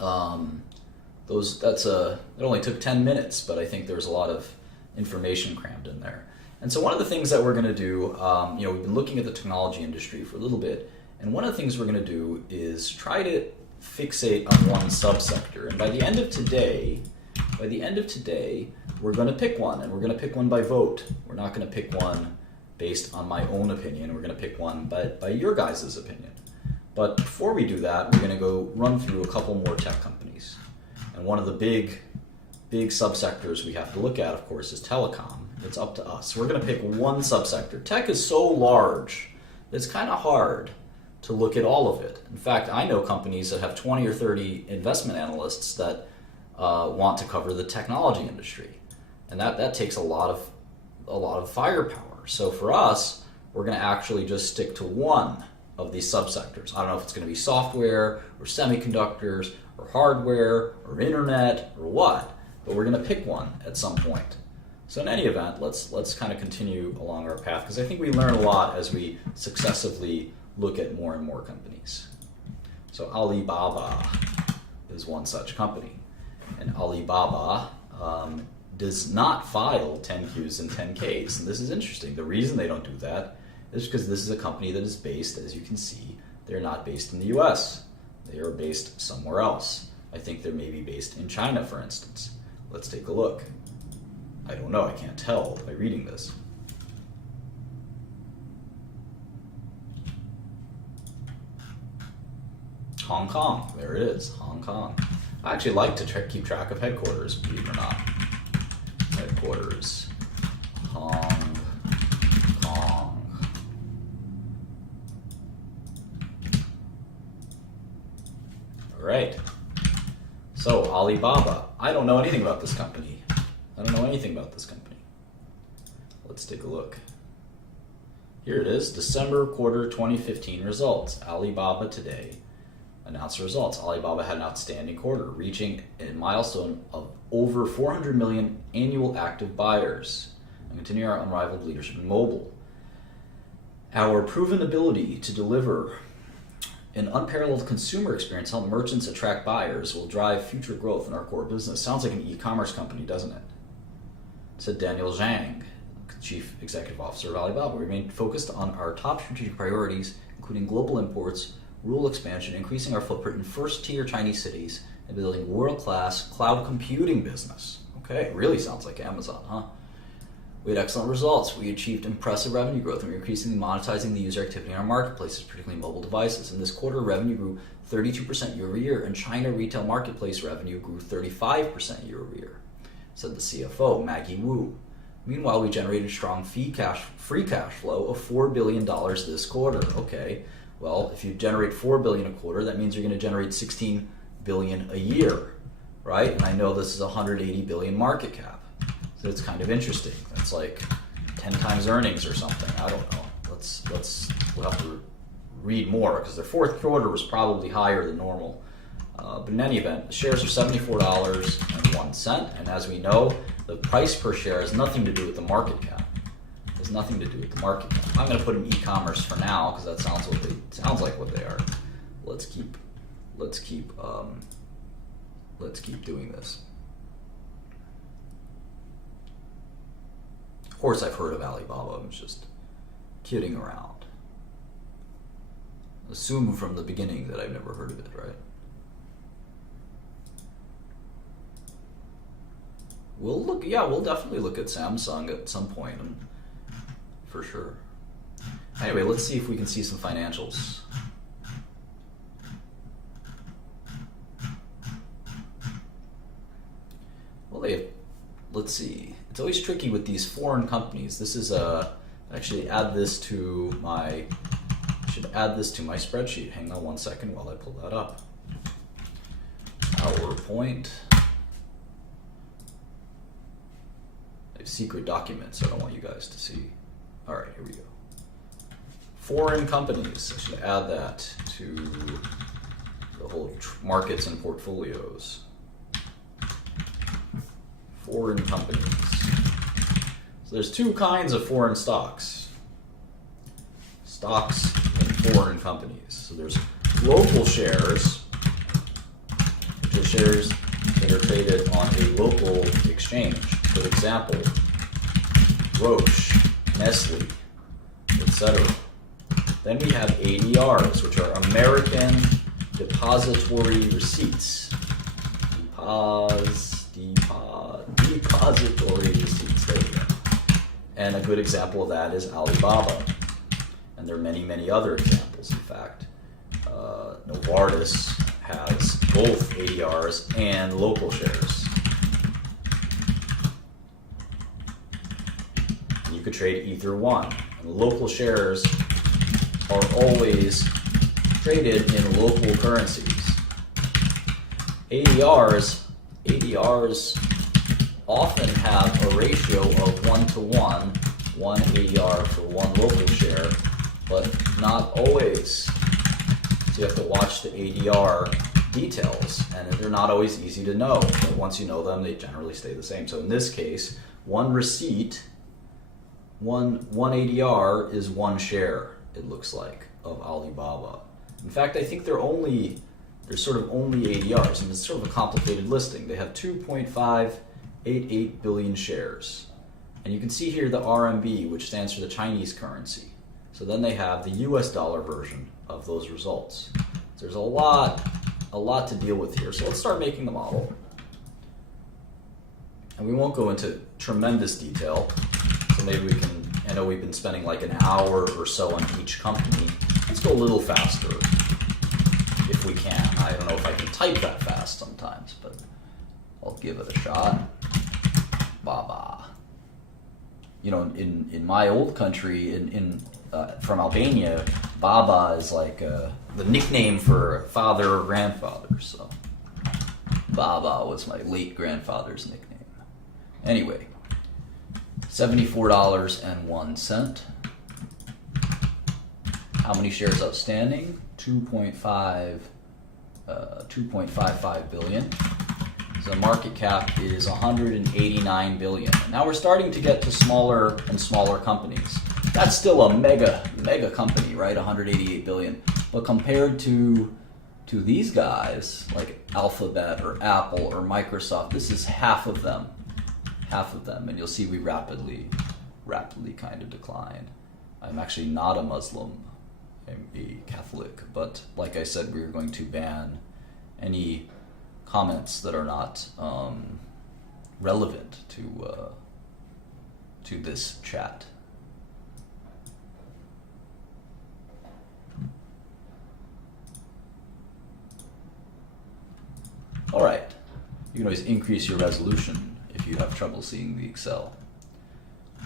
It only took 10 minutes, but I think there's a lot of information crammed in there. And so one of the things that we're going to do, we've been looking at the technology industry for a little bit, and one of the things we're going to do is try to fixate on one subsector. And by the end of today, we're going to pick one, and we're going to pick one by vote. We're not going to pick one based on my own opinion. We're going to pick one by your guys' opinion. But before we do that, we're going to go run through a couple more tech companies. And one of the big subsectors we have to look at, of course, is telecom. It's up to us. We're going to pick one subsector. Tech is so large, it's kind of hard to look at all of it. In fact, I know companies that have 20 or 30 investment analysts that want to cover the technology industry. And that takes a lot of firepower. So for us, we're going to actually just stick to one of these subsectors. I don't know if it's going to be software or semiconductors or hardware or internet or what, but we're going to pick one at some point. So in any event, let's kind of continue along our path, because I think we learn a lot as we successively look at more and more companies. So Alibaba is one such company, and Alibaba does not file 10Qs and 10Ks, and this is interesting. The reason they don't do that is because this is a company that is based, as you can see, they're not based in the US. They are based somewhere else. I think they're maybe based in China, for instance. Let's take a look. I don't know, I can't tell by reading this. Hong Kong, there it is, Hong Kong. I actually like to keep track of headquarters, believe it or not. Headquarters, Hong Kong. All right, so Alibaba. I don't know anything about this company. Let's take a look. Here it is, December quarter 2015 results. Alibaba today announced the results. Alibaba had an outstanding quarter, reaching a milestone of over 400 million annual active buyers and continuing our unrivaled leadership in mobile. Our proven ability to deliver an unparalleled consumer experience, help merchants attract buyers, will drive future growth in our core business. Sounds like an e-commerce company, doesn't it? Said Daniel Zhang, Chief Executive Officer of Alibaba. We remain focused on our top strategic priorities, including global imports, rural expansion, increasing our footprint in first-tier Chinese cities, and building world-class cloud computing business. Okay, really sounds like Amazon, huh? We had excellent results. We achieved impressive revenue growth, and we're increasingly monetizing the user activity in our marketplaces, particularly mobile devices. In this quarter, revenue grew 32% year over year, and China retail marketplace revenue grew 35% year over year, said the CFO, Maggie Wu. Meanwhile, we generated strong free cash flow of $4 billion this quarter. Okay, well, if you generate $4 billion a quarter, that means you're going to generate $16 billion a year, right? And I know this is a $180 billion market cap. So it's kind of interesting. That's like 10 times earnings or something. I don't know. We'll have to read more, because their fourth quarter was probably higher than normal. But in any event, the shares are $74.01. And as we know, the price per share has nothing to do with the market cap. It has nothing to do with the market cap. I'm going to put in e-commerce for now, because that sounds like what they are. Let's keep doing this. Of course, I've heard of Alibaba. I'm just kidding around. Assume from the beginning that I've never heard of it, right? We'll definitely look at Samsung at some point, for sure. Anyway, let's see if we can see some financials. Well, let's see. It's always tricky with these foreign companies. This is actually add this to my spreadsheet. Hang on 1 second while I pull that up. PowerPoint. I have secret documents I don't want you guys to see. All right, here we go. Foreign companies. I should add that to the whole markets and portfolios. Foreign companies. So there's two kinds of foreign stocks. Stocks in foreign companies. So there's local shares, which shares that are traded on a local exchange. For example, Roche, Nestle, etc. Then we have ADRs, which are American Depository Receipts. Depository Receipts, there we go. And a good example of that is Alibaba. And there are many, many other examples, in fact. Novartis has both ADRs and local shares. You could trade either one. And local shares are always traded in local currencies. ADRs often have a ratio of 1-to-1, one ADR for one local share, but not always. So you have to watch the ADR details, and they're not always easy to know, but once you know them, they generally stay the same. So in this case, one receipt, one ADR is one share, it looks like, of Alibaba. In fact, I think they're sort of only ADRs, and it's sort of a complicated listing. They have 2.588 billion shares. And you can see here the RMB, which stands for the Chinese currency. So then they have the US dollar version of those results. So there's a lot to deal with here. So let's start making the model. And we won't go into tremendous detail. So maybe we can, I know we've been spending like an hour or so on each company. Let's go a little faster if we can. I don't know if I can type that fast sometimes, but I'll give it a shot. Baba. You know, in my old country, from Albania, Baba is like the nickname for father or grandfather. So Baba was my late grandfather's nickname. Anyway, $74.01. How many shares outstanding? 2.55 billion. So the market cap is 189 billion. Now we're starting to get to smaller and smaller companies. That's still a mega company, right? 188 billion. But compared to these guys, like Alphabet or Apple or Microsoft, this is half of them. And you'll see we rapidly kind of decline. I'm actually not a Muslim. I'm a Catholic, but like I said, we're going to ban any comments that are not relevant to this chat. All right, you can always increase your resolution if you have trouble seeing the Excel.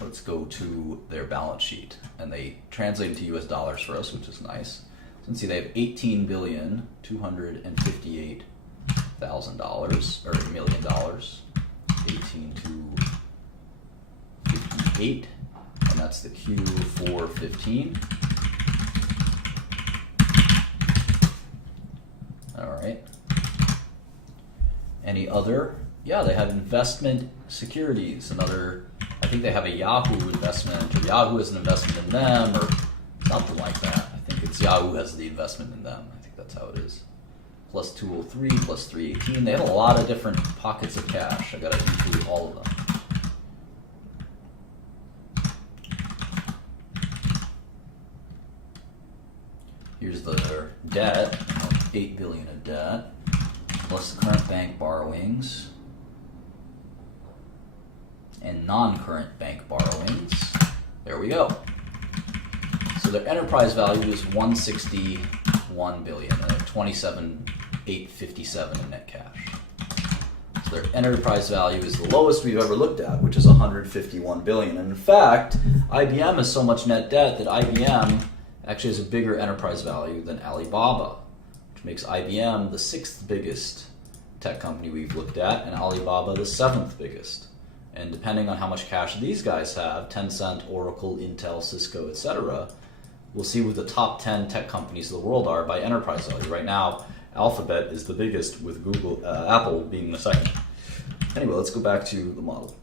Let's go to their balance sheet, and they translate into US dollars for us, which is nice. So you can see they have $18,258,000 or $1 million. 18258, and that's the Q415. All right. Any other? Yeah, they have investment securities. Another, I think they have a Yahoo investment, or Yahoo has an investment in them, or something like that. I think it's Yahoo has the investment in them. I think that's how it is. Plus 203, plus 318. They have a lot of different pockets of cash. I gotta include all of them. Here's their debt, 8 billion of debt, plus the current bank borrowings and non-current bank borrowings. There we go. So their enterprise value is 161 billion and 27,857 in net cash. So their enterprise value is the lowest we've ever looked at, which is 151 billion. And in fact, IBM has so much net debt that IBM actually has a bigger enterprise value than Alibaba, which makes IBM the 6th biggest tech company we've looked at, and Alibaba the 7th biggest. And depending on how much cash these guys have, Tencent, Oracle, Intel, Cisco, etc., we'll see what the top 10 tech companies of the world are by enterprise value. Right now, Alphabet is the biggest, with Apple being the second. Anyway, let's go back to the model.